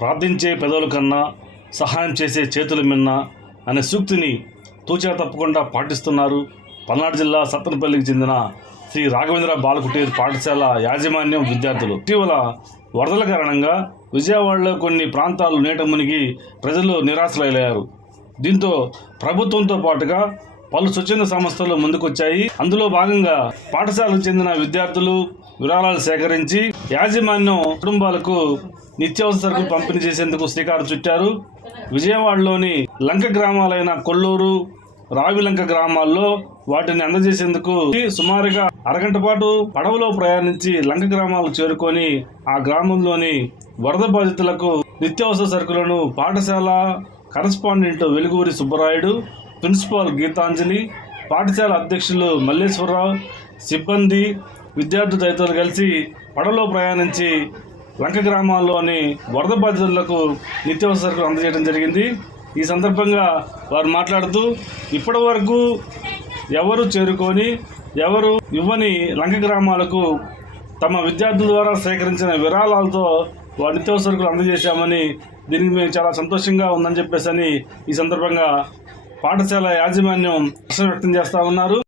ప్రార్థించే పెదవుల కన్నా సహాయం చేసే చేతుల మిన్న అనే సూక్తిని తూచా తప్పకుండా పాటిస్తున్నారు పల్నాడు జిల్లా సత్తనపల్లికి చెందిన శ్రీ రాఘవేంద్ర బాలకుటీర్ పాఠశాల యాజమాన్యం విద్యార్థులు. ఇటీవల వరదల కారణంగా విజయవాడలో కొన్ని ప్రాంతాలు నీట మునిగి ప్రజలు నిరాశలయ్యారు దీంతో ప్రభుత్వంతో పాటుగా పలు స్వచ్ఛంద సంస్థలు ముందుకొచ్చాయి. అందులో భాగంగా పాఠశాలకు చెందిన విద్యార్థులు విరాళాలు సేకరించి యాజమాన్యం కుటుంబాలకు నిత్యావసర సరుకులు పంపిణీ చేసేందుకు శ్రీకారం చుట్టారు. విజయవాడలోని లంక గ్రామాలైన కొల్లూరు రావిలంక గ్రామాల్లో వాటిని అందజేసేందుకు సుమారుగా అరగంట పాటు పడవలో ప్రయాణించి లంక గ్రామాలకు చేరుకొని ఆ గ్రామంలోని వరద బాధితులకు నిత్యావసర సరుకులను పాఠశాల కరస్పాండెంట్ వెలుగురి సుబ్బరాయుడు ప్రిన్సిపాల్ గీతాంజలి పాఠశాల అధ్యక్షులు మల్లేశ్వరరావు సిబ్బంది విద్యార్థి తదితరులు కలిసి పడవలో ప్రయాణించి లంక గ్రామాల్లోని వరద బాధితులకు నిత్యావసర సరుకులు అందజేయడం జరిగింది. ఈ సందర్భంగా వారు మాట్లాడుతూ ఇప్పటి వరకు ఎవరు చేరుకొని ఎవరు ఇవ్వని లంక గ్రామాలకు తమ విద్యార్థుల ద్వారా సేకరించిన విరాళాలతో వారి నిత్యావసర సరుకులు అందజేశామని దీనికి మేము చాలా సంతోషంగా ఉందని చెప్పేసి అని ఈ సందర్భంగా పాఠశాల యాజమాన్యం హర్షం వ్యక్తం చేస్తూ ఉన్నారు.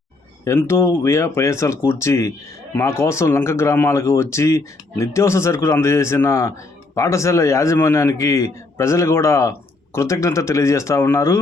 ఎంతో వ్యయ ప్రయాసాలు కూర్చి మా కోసం లంక గ్రామాలకు వచ్చి నిత్యావసర సరుకులు అందజేసిన పాఠశాల యాజమాన్యానికి ప్రజలు కూడా కృతజ్ఞత తెలియజేస్తూ ఉన్నారు.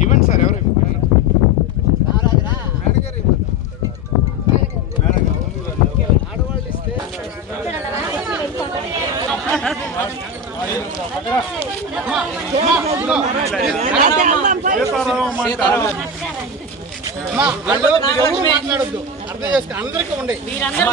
ఇవ్వండి సార్ ఎవరు? ఆడవాళ్ళు ఇస్తే మాట్లాడొద్దు అర్థం చేసుకో అందరికీ ఉండే మీరందరూ